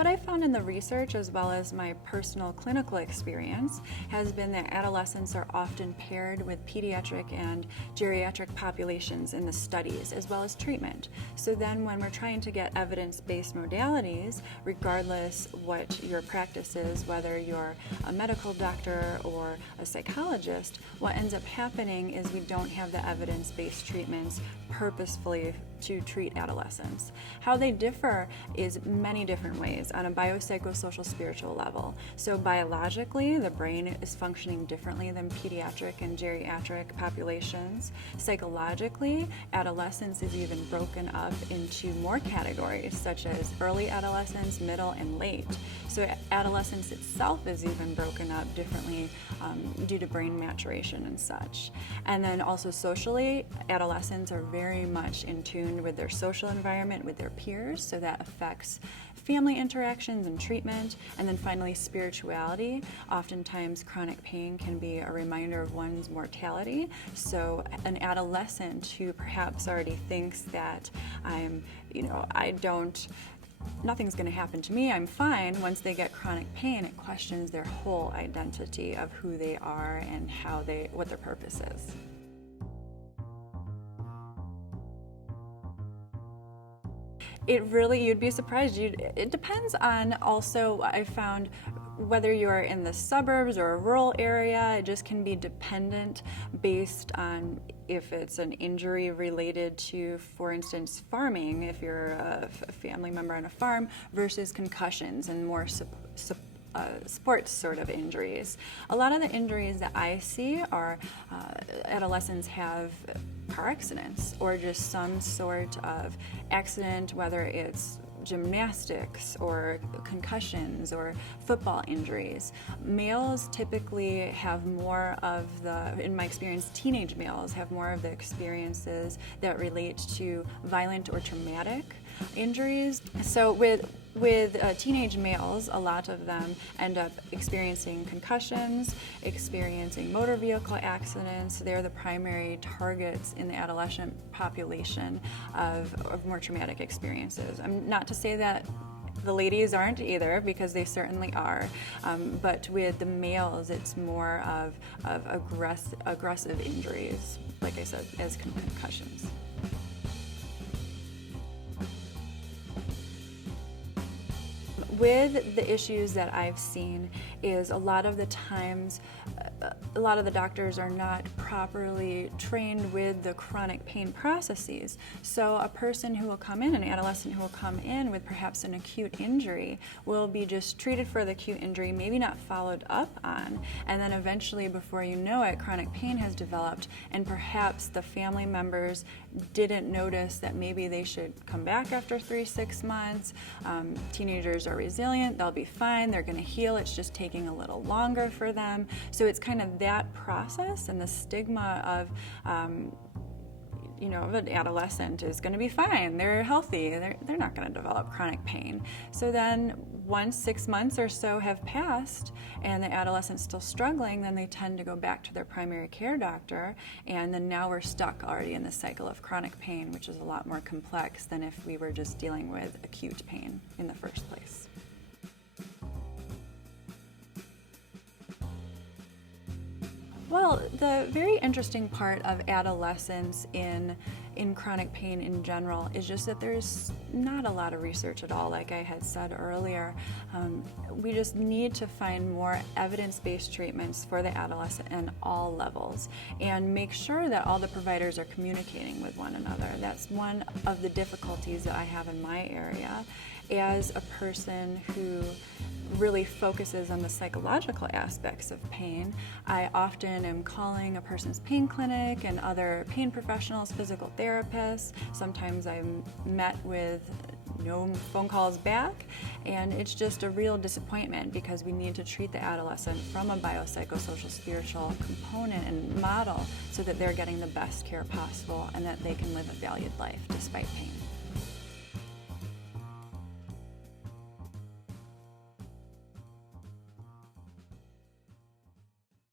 What I found in the research, as well as my personal clinical experience, has been that adolescents are often paired with pediatric and geriatric populations in the studies, as well as treatment. So then when we're trying to get evidence-based modalities, regardless what your practice is, whether you're a medical doctor or a psychologist, what ends up happening is we don't have the evidence-based treatments purposefully to treat adolescents. How they differ is many different ways on a biopsychosocial spiritual level. So biologically, the brain is functioning differently than pediatric and geriatric populations. Psychologically, adolescence is even broken up into more categories, such as early adolescence, middle, and late. So adolescence itself is even broken up differently due to brain maturation and such. And then also socially, adolescents are very much in tune with their social environment, with their peers, so that affects family interactions and treatment. And then finally, spirituality. Oftentimes, chronic pain can be a reminder of one's mortality. So an adolescent who perhaps already thinks that nothing's going to happen to me, I'm fine. Once they get chronic pain, it questions their whole identity of who they are and what their purpose is. You'd be surprised. It depends on also, I found, whether you're in the suburbs or a rural area. It just can be dependent based on if it's an injury related to, for instance, farming, if you're a family member on a farm, versus concussions and more sports sort of injuries. A lot of the injuries that I see are adolescents have car accidents or just some sort of accident, whether it's gymnastics or concussions or football injuries. Males typically have more of in my experience, teenage males have more of the experiences that relate to violent or traumatic injuries. So with teenage males, a lot of them end up experiencing concussions, experiencing motor vehicle accidents. They're the primary targets in the adolescent population of more traumatic experiences. Not to say that the ladies aren't either, because they certainly are, but with the males, it's more of aggressive injuries, like I said, as concussions. With the issues that I've seen is a lot of the times, a lot of the doctors are not properly trained with the chronic pain processes. So a person who will come in, an adolescent who will come in with perhaps an acute injury, will be just treated for the acute injury, maybe not followed up on, and then eventually, before you know it, chronic pain has developed, and perhaps the family members didn't notice that maybe they should come back after 3-6 months. Teenagers are resilient, they'll be fine, they're going to heal, it's just taking a little longer for them. So it's kind of that process and the stigma of an adolescent is going to be fine, they're healthy, they're not going to develop chronic pain. So then once 6 months or so have passed and the adolescent's still struggling, then they tend to go back to their primary care doctor, and then now we're stuck already in the cycle of chronic pain, which is a lot more complex than if we were just dealing with acute pain in the first place. Well, the very interesting part of adolescence in chronic pain in general is just that there's not a lot of research at all, like I had said earlier. We just need to find more evidence-based treatments for the adolescent in all levels and make sure that all the providers are communicating with one another. That's one of the difficulties that I have in my area as a person who really focuses on the psychological aspects of pain. I often am calling a person's pain clinic and other pain professionals, physical therapists. Sometimes I'm met with no phone calls back, and it's just a real disappointment because we need to treat the adolescent from a biopsychosocial spiritual component and model so that they're getting the best care possible and that they can live a valued life despite pain.